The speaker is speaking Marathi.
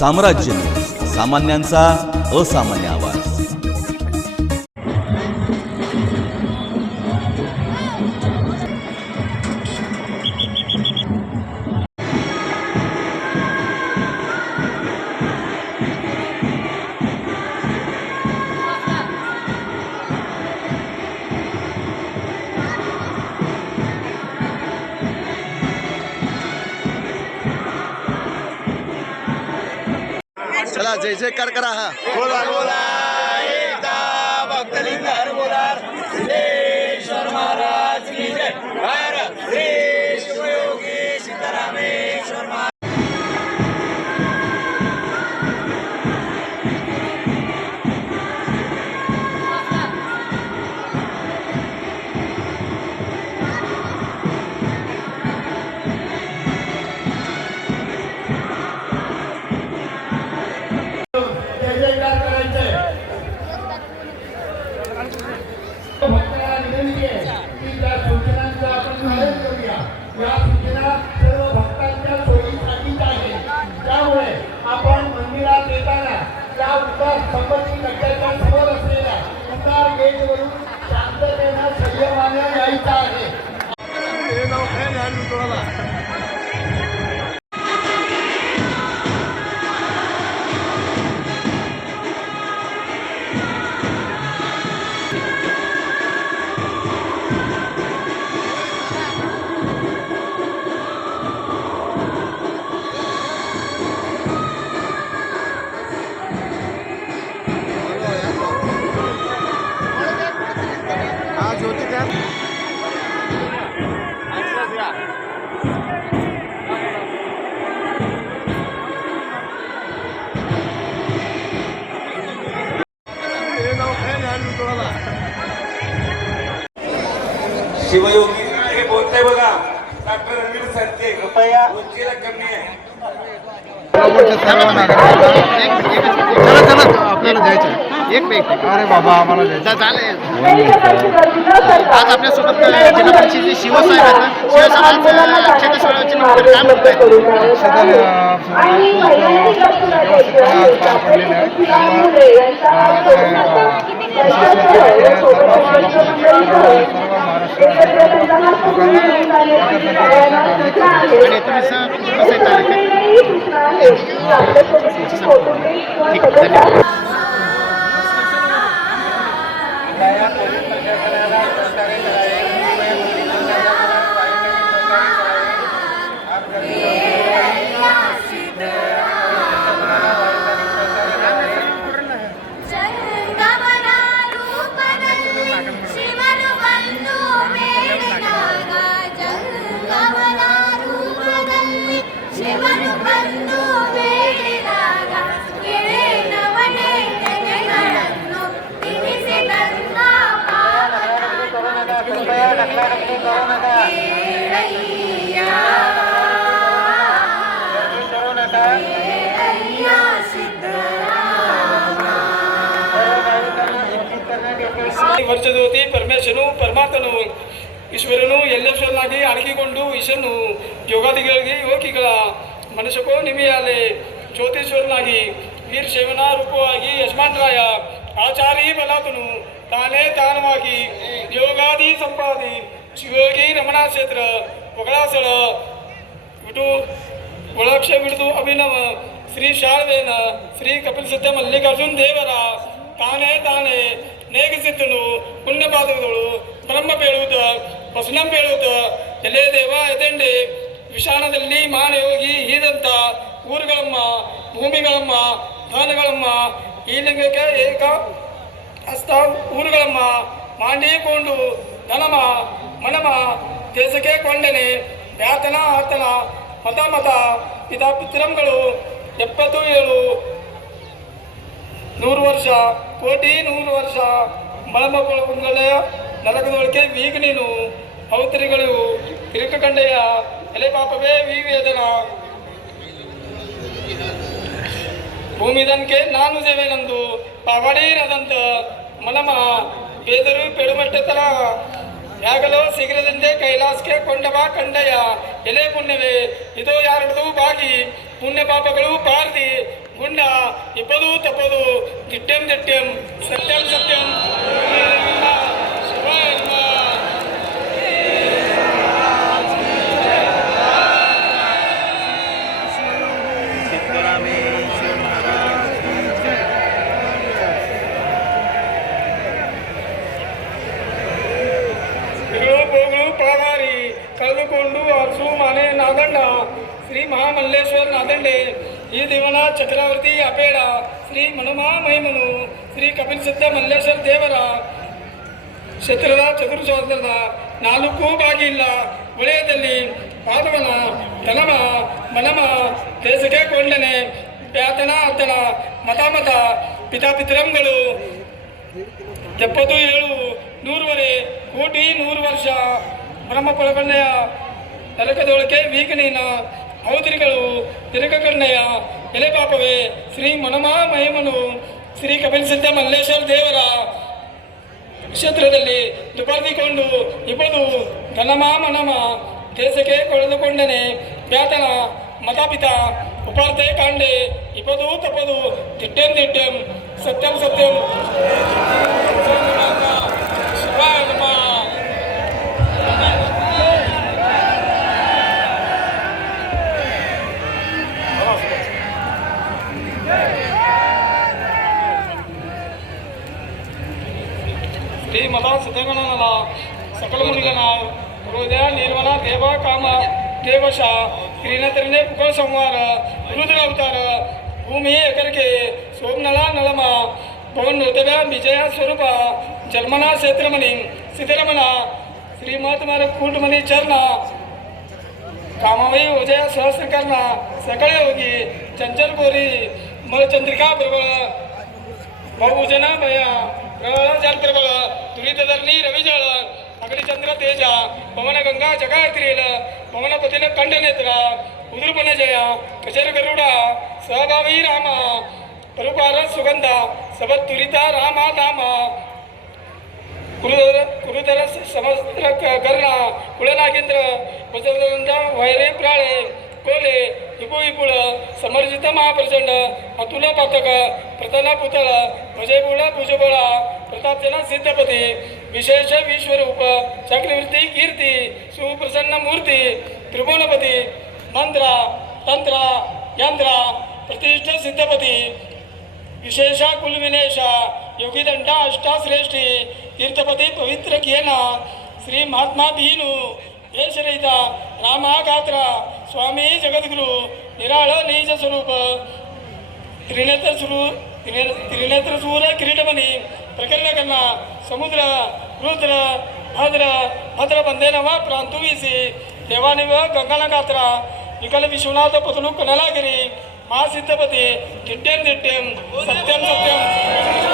साम्राज्य सामान्यांचा असामान्य आवाज। चला जय जयकार करा। हा बोला बोला एकदा भक्तलिंग हर बोला सिद्धेश्वर महाराज की जय। हर श्री शिवयोगी सिद्धरामेश्वर महाराज। आपण मंदिरात येताना त्या उत्तर संपत्ती कट्ट्याच्या समोर असलेल्या उतार गेटवरून शांततेनं संयमानं यायचं आहे। शिवयोगी हे बोलते बघा डॉक्टर रणवीर सरते कृपया उंचीला कमी आहे। आपल्याला जायचं एक मिनिट। अरे बाबा आम्हाला जायचं चालेल। आज आपल्यासोबत जिल्हा परिषदेचे शिवसाहेब आहेत ना, शिवसाहेब क्षेत्रशाळेचे काय म्हणताय? ವರ್ಷದೋತಿ ಪರಮೇಶ್ವರನು ಪರಮಾತ್ಮನು ಈಶ್ವರನು ಎಲ್ಲೆಷ್ಟರನ್ನಾಗಿ ಅಡಗಿಕೊಂಡು ಈಶನು ಯೋಗಾದಿಗಳಿಗೆ ಯೋಗಿಗಳ ಮನಸ್ಸಕ್ಕೂ ನಿಮಿಯಾಲೆ ಜ್ಯೋತಿಶ್ವರನಾಗಿ ವೀರಶೈವನ ರೂಪವಾಗಿ ಯಜಮಾನರಾಯ ಆಚಾರಿ ಬಲಾತನು ತಾನೇ ತಾನವಾಗಿ ಯೋಗಾದಿ ಸಂಪಾದಿ ಶಿವಯೋಗಿ ರಮಣಾ ಕ್ಷೇತ್ರ ಒಗಳಾಸಳ ವಿಟು ಒಳಕ್ಷ ಬಿಡಿದು ಅಭಿನವ ಶ್ರೀ ಶಾಲ್ವೇನ ಶ್ರೀ ಕಪಿಲ ಸಿದ್ಧ ಮಲ್ಲಿಕಾರ್ಜುನ ದೇವರ ತಾನೇ ತಾನೇ ನೇಗಿಸಿದ್ದನು ಪುಣ್ಯಪಾದಗಳು ಬ್ರಹ್ಮ ಬೇಳುವುದ ವಸನಂ ಬೇಳುವುದ ಎಲೆ ದೇವ ಎದೆಂಡೆ ವಿಷಾಣದಲ್ಲಿ ಮಾನಯೋಗಿ ಹೀದಂತ ಊರುಗಳಮ್ಮ ಭೂಮಿಗಳಮ್ಮ ದಾನಗಳಮ್ಮ ಈ ಲಿಂಗಕ್ಕೆ ಏಕ ಹಸ್ತ ಊರುಗಳಮ್ಮ ಮಾಂಡಿಕೊಂಡು ಧನಮ ಮನಮ ದೇಶಕ್ಕೆ ಕೊಂಡನೆ ವ್ಯಾತನ ಆತನ ಮತ ಮತ ಪಿತಾ ಪುತ್ರಂಗಳು 77 100 ವರ್ಷ ಕೋಟಿ 100 ವರ್ಷ ಮಳಮಗಳ ನರಕದೊಳಗೆ ವೀಗ ನೀನು ಅವತರಿಗಳು ಕಿರುಕಂಡೆಯ ಎಲೆ ಪಾಪವೇ ವೀವೇದನ ಭೂಮಿದನ್ಕೆ ನಾನು ಸೇವೆನಂದು ಪವಾಡೀರದಂತ ಮನಮ ಬೇದರು ಪೆಡುಮಟ್ಟತನ ಯಾಗಲೋ ಶೀಘ್ರದಂತೆ ಕೈಲಾಸಕ್ಕೆ ಕೊಂಡವ ಕಂಡಯ ಎಲೆ ಪುಣ್ಯವೇ ಇದು ಯಾರದು ಬಾಗಿ ಪುಣ್ಯ ಪಾಪಗಳು ಪಾರ್ದಿ గుండా ఇపదు తపదు దిట్టెం దిట్టెం సత్యం సత్యం శివాయ నమః. పోగులు పావారి కలుదుకొండు అర్సు మానే నాదండ శ్రీ మహామల్లేశ్వర నాదండే ఈ ದಿವನ ಚಕ್ರವರ್ತಿ ಅಪೇಡ ಶ್ರೀ ಮನುಮಾ ಮೈಮನು ಶ್ರೀ ಕಪಿಲ್ ಸಿದ್ಧ ಮಲ್ಲೇಶ್ವರ ದೇವರ ಕ್ಷೇತ್ರದ ಚತುರ್ಸೋದರದ ನಾಲ್ಕು ಬಾಗಿಲ್ಲ ವಲಯದಲ್ಲಿ ಪಾದವನ ತನಮ ಮನಮ ದೇಶಕ್ಕೆ ಕೊಂಡನೆ ಬ್ಯಾತನ ಅತನ ಮತಾಮತ ಪಿತಾಪಿತರಂಗಳು 77 100 ಕೋಟಿ 100 ವರ್ಷ ಬ್ರಹ್ಮಪಳಕಣ್ಣೆಯ ನರಕದೊಳಗೆ ವೀಕಣಿನ ಅವತರಿಗಳು ತಿರುಗಕಣ್ಣೆಯ ಎಲೆಪಾಪವೇ ಶ್ರೀ ಮನಮಾ ಮಹಿಮನು ಶ್ರೀ ಕಪಿಲ್ ಸಿದ್ಧ ಮಲ್ಲೇಶ್ವರ ದೇವರ ಕ್ಷೇತ್ರದಲ್ಲಿ ದುಪರ್ದಿಕೊಂಡು ಇಪದು ಘನಮ ಮನಮ ದೇಶಕ್ಕೆ ಕೊಳೆದುಕೊಂಡನೆ ಬ್ಯಾತನ ಮತಾಪಿತ ಉಪಾರ್ತೆ ಕಾಂಡೆ ಇಪದು ತಪದು ದಿಟ್ಟೆಂ ದಿಟ್ಟೆಂ ಸತ್ಯಂ ಸತ್ಯಂ ಶಿವಾಯ ನಮಃ. ಶ್ರೀ ಮತ ಸಿದ್ಧಗಣನ ಸಕಲ ಮುನಿಗಣ ಹೃದಯ ನಿರ್ವಣ ದೇವ ಕಾಮ ದೇವಶ ಕ್ರೀನತರನೇ ಪುಕ ಸಂಹಾರ ರುದ್ರ ಅವತಾರ ಭೂಮಿ ಎಕರಿಕೆ ಸೋಮನಳ ನಳಮ ಪವನ್ ಋತವ್ಯ ವಿಜಯ ಸ್ವರೂಪ ಜನ್ಮನ ಕ್ಷೇತ್ರಮಣಿ ಸಿದ್ದರಮಣ ಶ್ರೀಮಾತ್ಮರ ಕೂಟಮಣಿ ಚರಣ कामावई उजय सहस्रकर्ण सकळे होगी चंचल गोरी मलचंद्रिका प्रबळ बहुजन भया प्रबळ जल प्रबळ तुलितधरणी रविजळ अग्निचंद्र तेज पवन गंगा जगात्रील पवनपतीन कंडनेत्र उदृपन जय कचर गरुडा सहभावी राम परुपार सुगंध सबत तुलिता रामा धाम कुरुधर समस्त्र कर्ण कुळनागेंद्र वज्रदंड वैरे प्राळे कोले इबू इबुळ समर्जित महाप्रचंड अतुल पातक प्रतल पुतळ भजयबुळ भुजबळ प्रतापजन सिद्धपती विशेष विश्वरूप चक्रवर्ती कीर्ती सुप्रसन्न मूर्ती त्रिभुवनपती मंत्र तंत्र यंत्र प्रतिष्ठ सिद्धपती विशेष कुलविनेश योगीदंड अष्टाश्रेष्ठी तीर्थपती पवित्र केना श्री महात्मा दीनु देशरहित रामागात्र स्वामी जगद्गुरु निराळ निज स्वरूप त्रिनेत्र सूर किरीटमणि प्रकरण समुद्र रुद्र भद्र भद्र बंदे नव प्रांतुवीसी देवानिव गंगानगात्र विकल विश्वनाथ पतलू कनलागिरी महासिद्धपती दिट्टेम दिट्टेम सत्यम सत्यम